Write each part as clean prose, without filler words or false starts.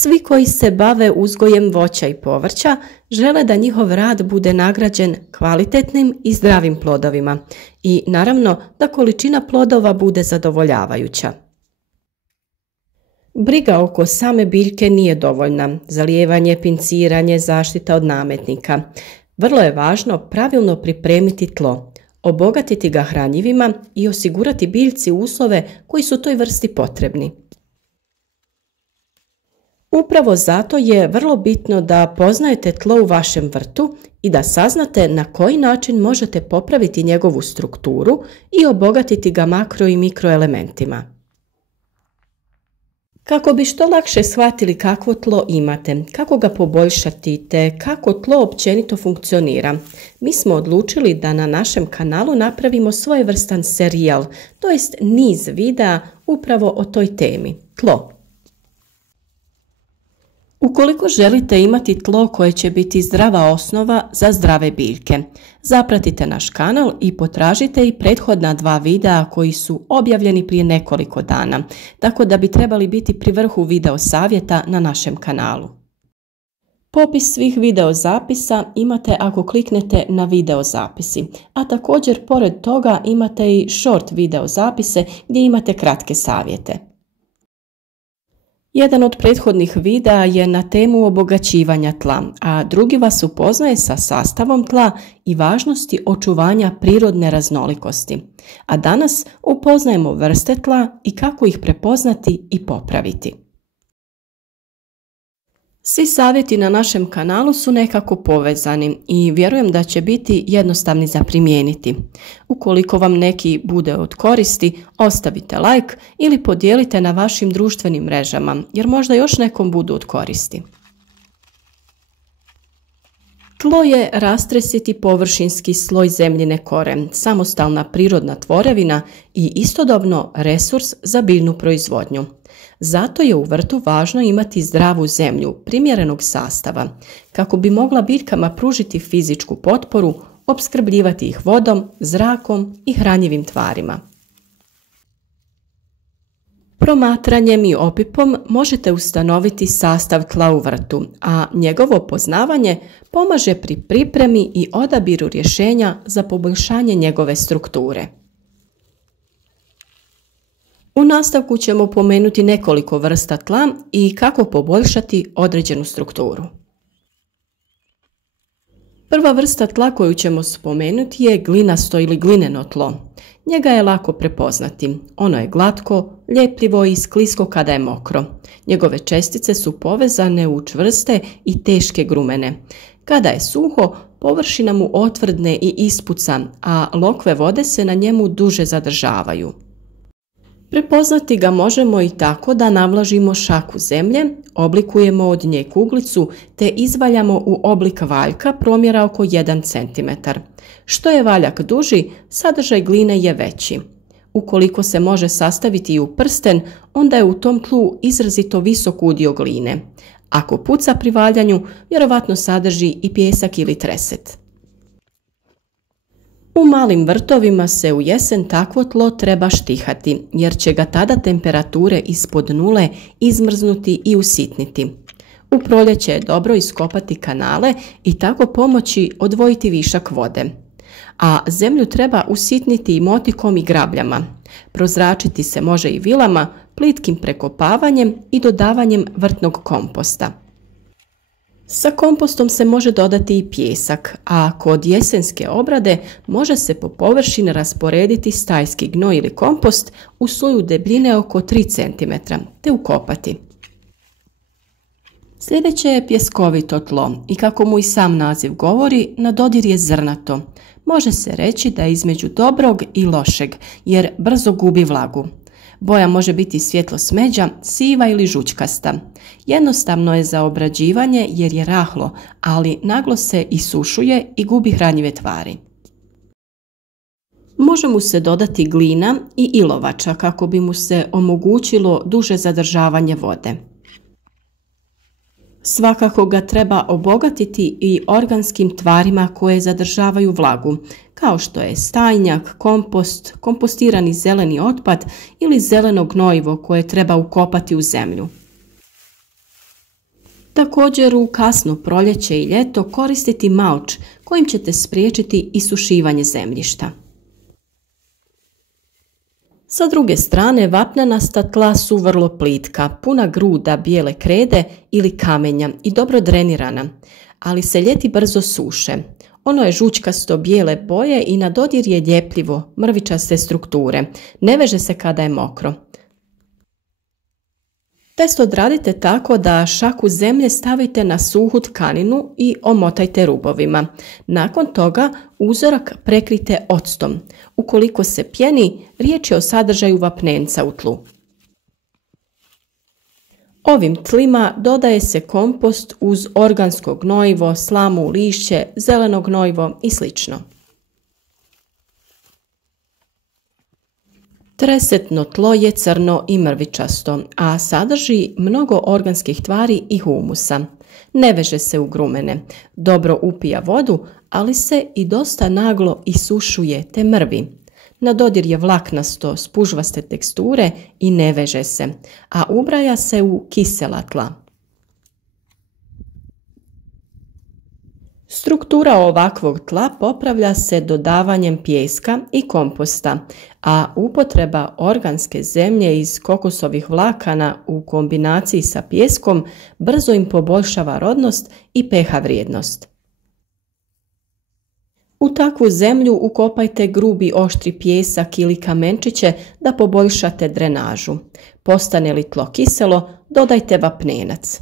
Svi koji se bave uzgojem voća i povrća žele da njihov rad bude nagrađen kvalitetnim i zdravim plodovima i naravno da količina plodova bude zadovoljavajuća. Briga oko same biljke nije dovoljna, zalijevanje, pinciranje, zaštita od nametnika. Vrlo je važno pravilno pripremiti tlo, obogatiti ga hranjivima i osigurati biljci uslove koji su toj vrsti potrebni. Upravo zato je vrlo bitno da poznajete tlo u vašem vrtu i da saznate na koji način možete popraviti njegovu strukturu i obogatiti ga makro i mikroelementima. Kako bi što lakše shvatili kakvo tlo imate, kako ga poboljšati te kako tlo općenito funkcionira, mi smo odlučili da na našem kanalu napravimo svojevrstan serijal, to jest niz videa upravo o toj temi, tlo. Ukoliko želite imati tlo koje će biti zdrava osnova za zdrave biljke, zapratite naš kanal i potražite i prethodna 2 videa koji su objavljeni prije nekoliko dana, tako da bi trebali biti pri vrhu video savjeta na našem kanalu. Popis svih video zapisa imate ako kliknete na video zapisi, a također pored toga imate i short video zapise gdje imate kratke savjete. Jedan od prethodnih videa je na temu obogaćivanja tla, a drugi vas upoznaje sa sastavom tla i važnosti očuvanja prirodne raznolikosti. A danas upoznajemo vrste tla i kako ih prepoznati i popraviti. Svi savjeti na našem kanalu su nekako povezani i vjerujem da će biti jednostavni za primijeniti. Ukoliko vam neki bude od koristi, ostavite like ili podijelite na vašim društvenim mrežama, jer možda još nekom budu od koristi. Tlo je rastresiti površinski sloj zemljine kore, samostalna prirodna tvorevina i istodobno resurs za biljnu proizvodnju. Zato je u vrtu važno imati zdravu zemlju, primjerenog sastava, kako bi mogla biljkama pružiti fizičku potporu, opskrbljivati ih vodom, zrakom i hranjivim tvarima. Promatranjem i opipom možete ustanoviti sastav tla u vrtu, a njegovo poznavanje pomaže pri pripremi i odabiru rješenja za poboljšanje njegove strukture. U nastavku ćemo pomenuti nekoliko vrsta tla i kako poboljšati određenu strukturu. Prva vrsta tla koju ćemo spomenuti je glinasto ili glineno tlo. Njega je lako prepoznati. Ono je glatko, ljepljivo i sklisko kada je mokro. Njegove čestice su povezane u čvrste i teške grumene. Kada je suho, površina mu otvrdne i ispuca, a lokve vode se na njemu duže zadržavaju. Prepoznati ga možemo i tako da navlažimo šaku zemlje, oblikujemo od nje kuglicu te izvaljamo u oblik valjka promjera oko 1 cm. Što je valjak duži, sadržaj gline je veći. Ukoliko se može sastaviti i u prsten, onda je u tom tlu izrazito visok udio gline. Ako puca pri valjanju, vjerovatno sadrži i pijesak ili treset. U malim vrtovima se u jesen takvo tlo treba štihati, jer će ga tada temperature ispod nule izmrznuti i usitniti. U proljeće je dobro iskopati kanale i tako pomoći odvojiti višak vode. A zemlju treba usitniti i motikom i grabljama. Prozračiti se može i vilama, plitkim prekopavanjem i dodavanjem vrtnog komposta. Sa kompostom se može dodati i pijesak, a kod jesenske obrade može se po površini rasporediti stajski gnoj ili kompost u sloju debljine oko 3 cm, te ukopati. Sljedeće je pjeskovito tlo i kako mu i sam naziv govori, na dodir je zrnato. Može se reći da je između dobrog i lošeg, jer brzo gubi vlagu. Boja može biti svjetlo smeđa, siva ili žućkasta. Jednostavno je za obrađivanje jer je rahlo, ali naglo se isušuje i gubi hranjive tvari. Može mu se dodati glina i ilovača kako bi mu se omogućilo duže zadržavanje vode. Svakako ga treba obogatiti i organskim tvarima koje zadržavaju vlagu, kao što je stajnjak, kompost, kompostirani zeleni otpad ili zeleno gnojivo koje treba ukopati u zemlju. Također u kasno proljeće i ljeto koristiti malč kojim ćete spriječiti isušivanje zemljišta. Sa druge strane, vapnenasta tla su vrlo plitka, puna gruda bijele krede ili kamenja i dobro drenirana, ali se ljeti brzo suše. Ono je žučkasto bijele boje i na dodir je ljepljivo, mrvičaste strukture. Ne veže se kada je mokro. Test odradite tako da šaku zemlje stavite na suhu tkaninu i omotajte rubovima. Nakon toga uzorak prekrijte octom. Ukoliko se pjeni, riječ je o sadržaju vapnenca u tlu. Ovim tlima dodaje se kompost uz organsko gnojivo, slamu, lišće, zeleno gnojivo i sl. Tresetno tlo je crno i mrvičasto, a sadrži mnogo organskih tvari i humusa. Ne veže se u grumene, dobro upija vodu, ali se i dosta naglo isušuje te mrvi. Na dodir je vlaknasto, spužvaste teksture i ne veže se, a ubraja se u kisela tla. Struktura ovakvog tla popravlja se dodavanjem pijeska i komposta, a upotreba organske zemlje iz kokosovih vlakana u kombinaciji sa pijeskom brzo im poboljšava rodnost i pH vrijednost. U takvu zemlju ukopajte grubi oštri pijesak ili kamenčiće da poboljšate drenažu. Postane li tlo kiselo, dodajte vapnenac.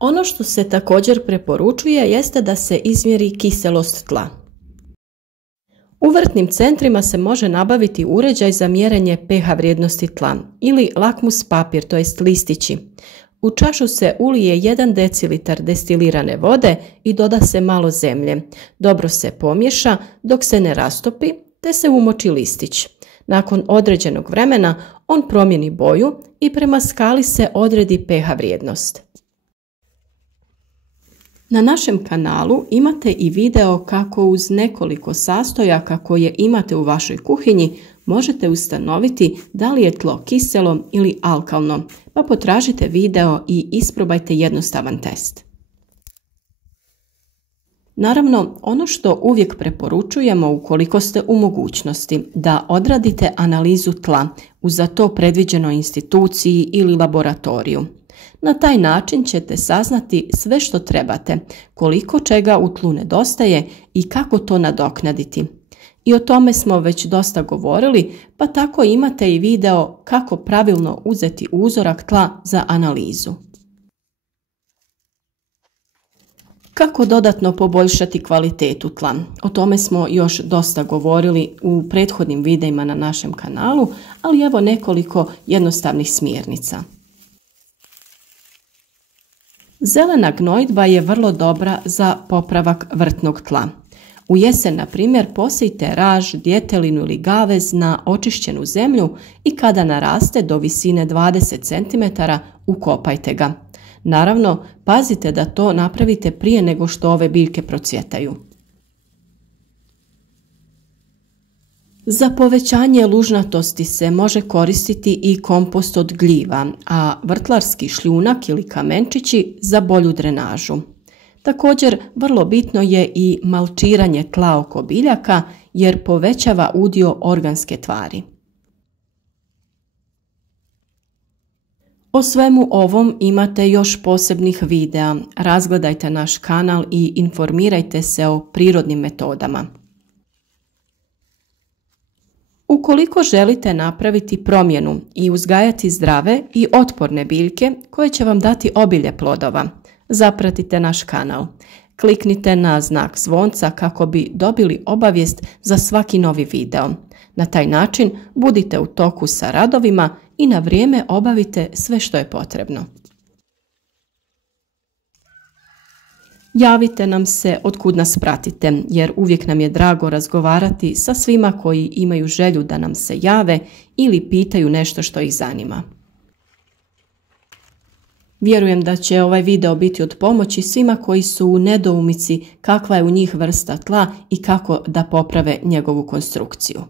Ono što se također preporučuje jeste da se izmjeri kiselost tla. U vrtnim centrima se može nabaviti uređaj za mjerenje pH vrijednosti tla ili lakmus papir, to jest listići. U čašu se ulije 1 decilitar destilirane vode i doda se malo zemlje. Dobro se pomiješa dok se ne rastopi te se umoči listić. Nakon određenog vremena on promijeni boju i prema skali se odredi pH vrijednost. Na našem kanalu imate i video kako uz nekoliko sastojaka koje imate u vašoj kuhinji možete ustanoviti da li je tlo kiselo ili alkalno, pa potražite video i isprobajte jednostavan test. Naravno, ono što uvijek preporučujemo ukoliko ste u mogućnosti da odradite analizu tla u za to predviđenoj instituciji ili laboratoriju. Na taj način ćete saznati sve što trebate, koliko čega u tlu nedostaje i kako to nadoknaditi. I o tome smo već dosta govorili, pa tako imate i video kako pravilno uzeti uzorak tla za analizu. Kako dodatno poboljšati kvalitetu tla? O tome smo još dosta govorili u prethodnim videima na našem kanalu, ali evo nekoliko jednostavnih smjernica. Zelena gnojidba je vrlo dobra za popravak vrtnog tla. U jesen, na primjer, posijte raž, djetelinu ili gavez na očišćenu zemlju i kada naraste do visine 20 cm, ukopajte ga. Naravno, pazite da to napravite prije nego što ove biljke procvjetaju. Za povećanje lužnatosti se može koristiti i kompost od gljiva, a vrtlarski šljunak ili kamenčići za bolju drenažu. Također, vrlo bitno je i malčiranje tla oko biljaka jer povećava udio organske tvari. O svemu ovom imate još posebnih videa. Razgledajte naš kanal i informirajte se o prirodnim metodama. Ukoliko želite napraviti promjenu i uzgajati zdrave i otporne biljke koje će vam dati obilje plodova, zapratite naš kanal. Kliknite na znak zvonca kako bi dobili obavijest za svaki novi video. Na taj način budite u toku sa radovima i na vrijeme obavite sve što je potrebno. Javite nam se otkud nas pratite, jer uvijek nam je drago razgovarati sa svima koji imaju želju da nam se jave ili pitaju nešto što ih zanima. Vjerujem da će ovaj video biti od pomoći svima koji su u nedoumici kakva je u njih vrsta tla i kako da poprave njegovu konstrukciju.